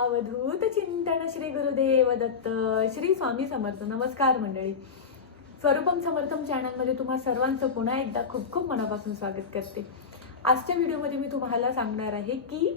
अवधूत चिंतन श्री गुरुदेव दत्त श्री स्वामी समर्थ. नमस्कार मंडळी. स्वरूपम समर्थम चॅनलमध्ये तुम्हा सर्वांचं पुन्हा एकदा खूप खूप मनापासून स्वागत करते. आजच्या व्हिडिओमध्ये मी तुम्हाला सांगणार आहे की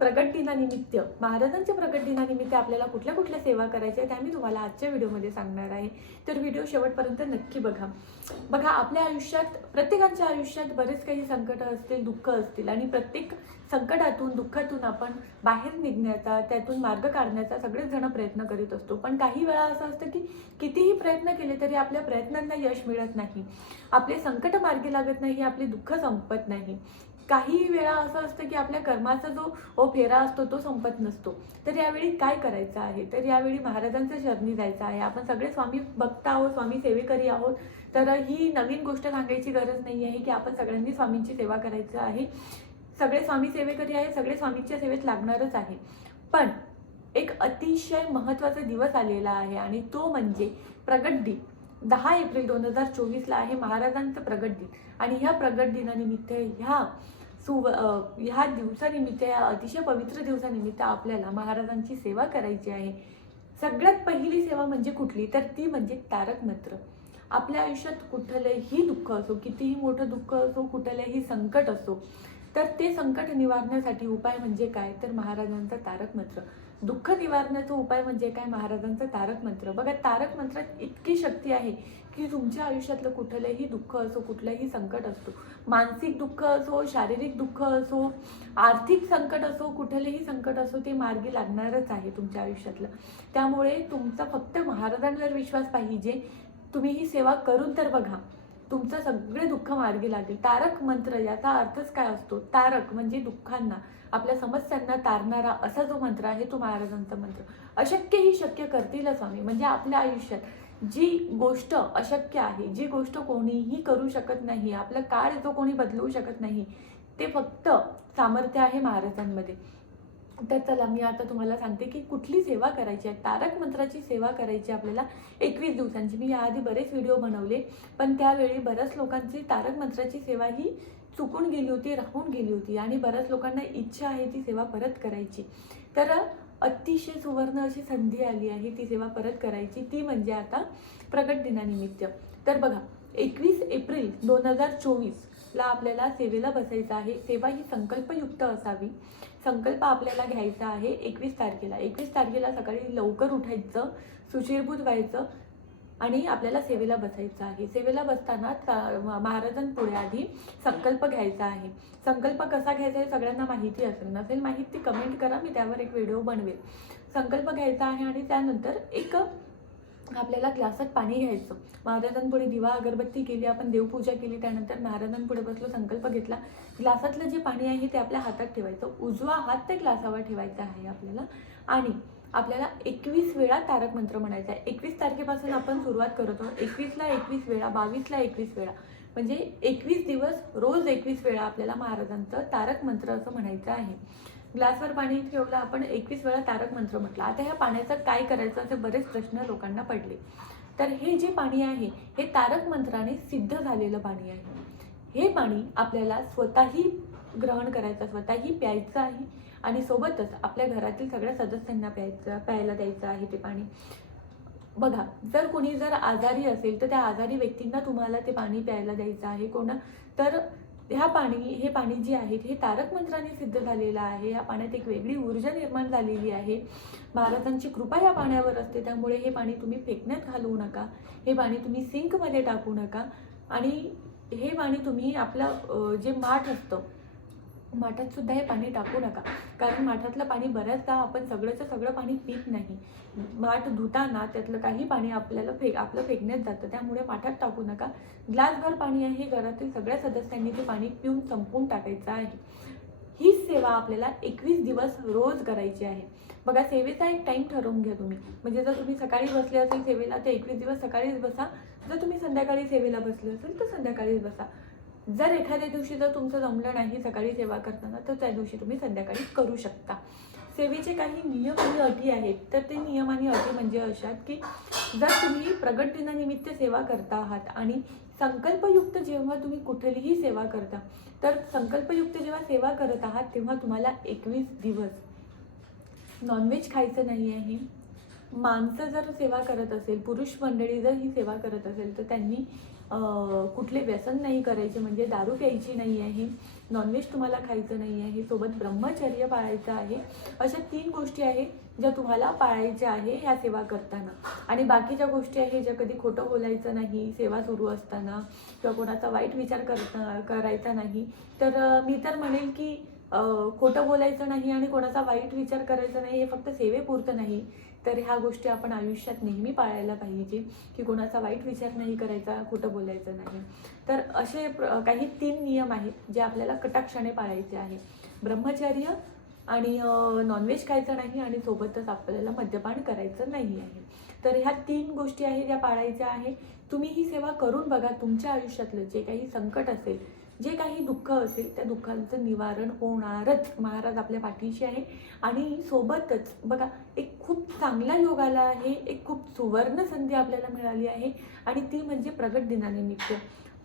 प्रगट दिनानिमित्त, महाराजांच्या प्रगट दिनानिमित्त आपल्याला कुठल्या कुठल्या सेवा करायच्या त्या मी तुम्हाला आजच्या व्हिडिओमध्ये सांगणार आहे. तर व्हिडिओ शेवटपर्यंत नक्की बघा. आपल्या आयुष्यात, प्रत्येकाच्या आयुष्यात बरेच काही संकट असतील, दुःख असतील आणि प्रत्येक संकटातून, दुःखातून आपण बाहेर निघण्याचा, त्यातून मार्ग काढण्याचा सगळेच जण प्रयत्न करीत असतो. पण काही वेळा असं असतं की कितीही प्रयत्न केले तरी आपल्या प्रयत्नांना यश मिळत नाही, आपले संकट मार्गी लागत नाही, आपले दुःख संपत नाही. काही वेळा असं असतं की आपल्या कर्माचा जो फेरा असतो तो संपत नसतो. तर यावेळी काय करायचं आहे? तर यावेळी महाराजांच्या शरणी जायचं आहे. आपण सगळे स्वामी भक्त आहोत, स्वामी सेवेकरी आहोत. तर ही नवीन गोष्ट सांगायची गरज नाही आहे की आपण सगळ्यांनी स्वामींची सेवा करायची आहे. सगळे स्वामी सेवेकरी आहे, सगळे स्वामींच्या सेवेत लागणारच आहे. पण एक अतिशय महत्त्वाचा दिवस आलेला आहे आणि तो म्हणजे प्रगट दिन. 10 एप्रिल 2024ला आहे महाराजांचं प्रगट दिन. आणि ह्या प्रगट दिनानिमित्त, ह्या दिवसानिमित्त, या अतिशय पवित्र दिवसानिमित्त आपल्याला महाराजांची सेवा करायची आहे. सगळ्यात पहिली सेवा म्हणजे कुठली? तर ती म्हणजे तारक मंत्र. आपल्या आयुष्यात कुठलंही दुःख असो, कितीही मोठं दुःख असो, कुठलंही संकट असो, तर ते संकट निवारण्यासाठी उपाय म्हणजे काय? तर महाराजांचा तारक मंत्र. दुःख निवारण्याचा उपाय म्हणजे काय? महाराजांचा तारक मंत्र. बघा, तारक मंत्रात इतकी शक्ती आहे की तुमच्या आयुष्यातलं कुठलंही दुःख असो, कुठलंही संकट असो, मानसिक दुःख असो, शारीरिक दुःख असो, आर्थिक संकट असो, कुठलंही संकट असो, ते मार्गी लागणारच आहे तुमच्या आयुष्यातलं. त्यामुळे तुमचा फक्त महाराजांवर विश्वास पाहिजे. तुम्ही ही सेवा करून तर बघा, तुमचं सगळे दुःख मार्गी लागेल. तारक मंत्र याचा अर्थच काय असतो? तारक म्हणजे दुःखांना, आपल्या समस्यांना तारणारा असा जो मंत्र आहे तो महाराजांचा मंत्र. अशक्य ही शक्य करतील स्वामी. म्हणजे आपल्या आयुष्यात जी गोष्ट अशक्य आहे, जी गोष्ट कोणीही करू शकत नाही, आपला काळ जो कोणी बदलवू शकत नाही, ते फक्त सामर्थ्य आहे महाराजांमध्ये. तर चला, मी आता तुम्हाला सांगते की कुठली सेवा करायची आहे. तारक मंत्राची सेवा करायची आपल्याला 21 दिवसांची. मी याआधी बरेच व्हिडिओ बनवले, पण त्यावेळी बऱ्याच लोकांची तारक मंत्राची सेवा ही चुकून गेली होती, राहून गेली होती आणि बऱ्याच लोकांना इच्छा आहे ती सेवा परत करायची. तर अतिशय सुवर्ण अशी संधी आली आहे ती सेवा परत करायची. ती म्हणजे आता प्रगट दिनानिमित्त. तर बघा, 21 एप्रिल 2024ला आपल्याला सेवेला बसायचं आहे. सेवा ही संकल्पयुक्त असावी. संकल्प आपल्याला घ्यायचा आहे 21 तारखेला. 21 तारखेला सकाळी लवकर उठायचं, सुशीरभूत व्हायचं आणि आपल्याला सेवेला बसायचं आहे. सेवेला बसताना महाराजांपुढे आधी संकल्प घ्यायचा आहे. संकल्प कसा घ्यायचा हे सगळ्यांना माहिती असेल, नसेल माहिती कमेंट करा, मी त्यावर एक व्हिडिओ बनवेल. संकल्प घ्यायचा आहे आणि त्यानंतर एक आपल्याला ग्लासात पाणी घ्यायचं. महाराजांपुढे दिवा अगरबत्ती केली, आपण देवपूजा केली, त्यानंतर महाराजांपुढे बसलो, संकल्प घेतला. ग्लासातलं जे पाणी आहे ते आपल्या हातात ठेवायचं. उजवा हात त्या ग्लासावर ठेवायचा आहे आपल्याला आणि आपल्याला 21 वेळा तारक मंत्र म्हणायचा आहे. 21 तारखेपासून आपण सुरुवात करतो. 21ला 21 वेळा, 22ला 21 वेळा, म्हणजे 21 दिवस रोज 21 वेळा आपल्याला महाराजांचं तारक मंत्र असं म्हणायचं आहे. ग्लासवर पाणी ठेवलं, आपण 21 वेळा तारक मंत्र म्हटलं. आता ह्या पाण्याचं काय करायचं असे बरेच प्रश्न लोकांना पडले. तर हे जे पाणी आहे हे तारक मंत्राने सिद्ध झालेलं पाणी आहे. हे पाणी आपल्याला स्वतःही ग्रहण करायचं, स्वतःही प्यायचं आहे आणि सोबतच आपल्या घरातील सगळ्या सदस्यांना प्यायला द्यायचं आहे ते पाणी. बघा, जर आजारी असेल तर त्या आजारी व्यक्तींना तुम्हाला ते पाणी प्यायला द्यायचं आहे. तर हे पाणी जे आहे हे तारक मंत्राने सिद्ध झालेलं आहे. या पाण्यात एक वेगळी ऊर्जा निर्माण झालेली आहे. महाराजांची कृपा या पाण्यावर असते. त्यामुळे हे पाणी तुम्ही फेकण्यात घालवू नका, हे पाणी तुम्ही सिंकमध्ये टाकू नका आणि हे पाणी तुम्ही आपलं जे माठ असतं, माठात सुद्धा हे पाणी टाकू नका. कारण माठातलं पाणी बऱ्याचदा आपण सगळं पाणी पित नाही. माठ धुताना त्यातलं काही पाणी आपलं फेकण्यात जातं. त्यामुळे माठात टाकू नका. ग्लासभर पाणी आहे, घरातील सगळ्या सदस्यांनी ते पाणी पिऊन संपून टाकायचं आहे. ही सेवा आपल्याला 21 दिवस रोज करायची आहे. बघा, सेवेचा एक टाईम ठरवून घ्या तुम्ही. म्हणजे जर तुम्ही सकाळी बसले असेल सेवेला तर 21 दिवस सकाळीच बसा. जर तुम्ही संध्याकाळी सेवेला बसले असेल तर संध्याकाळीच बसा. जर एखाद्या दिवशी जर तुमचं जमलं नाही सकाळी सेवा करताना तर त्या दिवशी तुम्ही संध्याकाळी करू शकता. सेवेचे काही नियम आणि अटी आहेत. तर ते नियम आणि अटी म्हणजे अशात की जर तुम्ही प्रगट दिनानिमित्त सेवा करता आहात आणि संकल्पयुक्त जेव्हा तुम्ही कुठलीही सेवा करता, तर संकल्पयुक्त जेव्हा सेवा करत आहात तेव्हा तुम्हाला 21 दिवस नॉनव्हेज खायचं नाही आहे. माणसं जर सेवा करत असेल, पुरुष मंडळी जर ही सेवा करत असेल तर त्यांनी कुठले व्यसन नाही करायचे, म्हणजे दारू प्यायची नाही आहे, नॉनव्हेज तुम्हाला खायचं नाही आहे, सोबत ब्रह्मचर्य पाळायचं आहे. अशा 3 गोष्टी आहेत ज्या तुम्हाला पाळायच्या आहे ह्या सेवा करताना. आणि बाकीच्या गोष्टी आहे ज्या कधी खोटं बोलायचं नाही सेवा सुरू असताना, किंवा कोणाचा वाईट विचार करायचा नाही. तर मी तर म्हणेल की खोटं बोलायचं नाही आणि कोणाचा वाईट विचार करायचा नाही, हे फक्त सेवेपुरतं नाही, तर ह्या गोष्टी आपण आयुष्यात नेहमी पाळायला पाहिजे, की कोणाचा वाईट विचार नाही करायचा, खोटं बोलायचं नाही. तर असे काही 3 नियम आहेत जे आपल्याला कटाक्षाने पाळायचे आहे. ब्रह्मचर्य आणि नॉनव्हेज खायचं नाही आणि सोबतच आपल्याला मद्यपान करायचं नाही आहे. तर ह्या 3 गोष्टी आहेत ज्या पाळायच्या आहे. तुम्ही ही सेवा करून बघा. तुमच्या आयुष्यातलं जे काही संकट असेल, जे काही दुःख असेल, त्या दुःखांचं निवारण होणारच. महाराज आपल्या पाठीशी आहे. आणि सोबतच बघा, एक खूप चांगला योग आला आहे, एक खूप सुवर्ण संधी आपल्याला मिळाली आहे, आणि ती म्हणजे प्रगट दिनानिमित्त.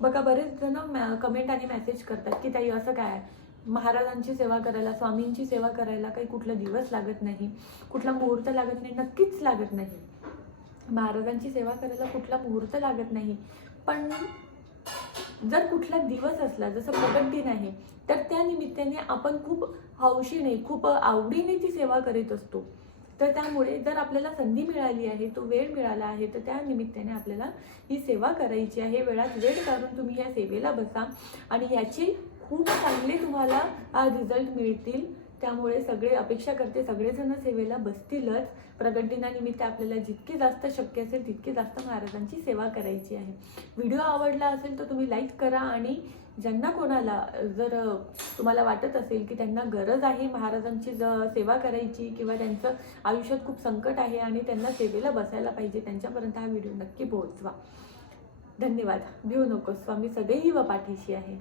बघा, बरेच जण कमेंट आणि मेसेज करतात की ताई असं काय आहे, महाराजांची सेवा करायला, स्वामींची सेवा करायला काही कुठला दिवस लागत नाही, कुठला मुहूर्त लागत नाही. नक्कीच लागत नाही. महाराजांची सेवा करायला कुठला मुहूर्त लागत नाही. पण जर कुठला दिवस असला, जसं प्रगट दिन आहे, तर त्या निमित्ताने आपण खूप हौशीने, खूप आवडीने ती सेवा करीत असतो. तर त्यामुळे जर आपल्याला संधी मिळाली आहे, तो वेळ मिळाला आहे, तर त्या निमित्ताने आपल्याला ही सेवा करायची आहे. वेळात वेळ काढून तुम्ही या सेवेला बसा आणि याची खूप चांगले तुम्हाला रिझल्ट मिळतील. त्यामुळे सगळे अपेक्षा करते, सगळेजण सेवेला बसतीलच. प्रगट दिनानिमित्त आपल्याला जितके जास्त शक्य असेल तितके जास्त महाराजांची सेवा करायची आहे. व्हिडिओ आवडला असेल तर तुम्ही लाईक करा, आणि ज्यांना कोणाला जर तुम्हाला वाटत असेल की त्यांना गरज आहे महाराजांची सेवा करायची, किंवा त्यांचं आयुष्यात खूप संकट आहे आणि त्यांना सेवेला बसायला पाहिजे, त्यांच्यापर्यंत हा व्हिडिओ नक्की पोहोचवा. धन्यवाद. भिवू नकोस, स्वामी सदैव पाठीशी आहे.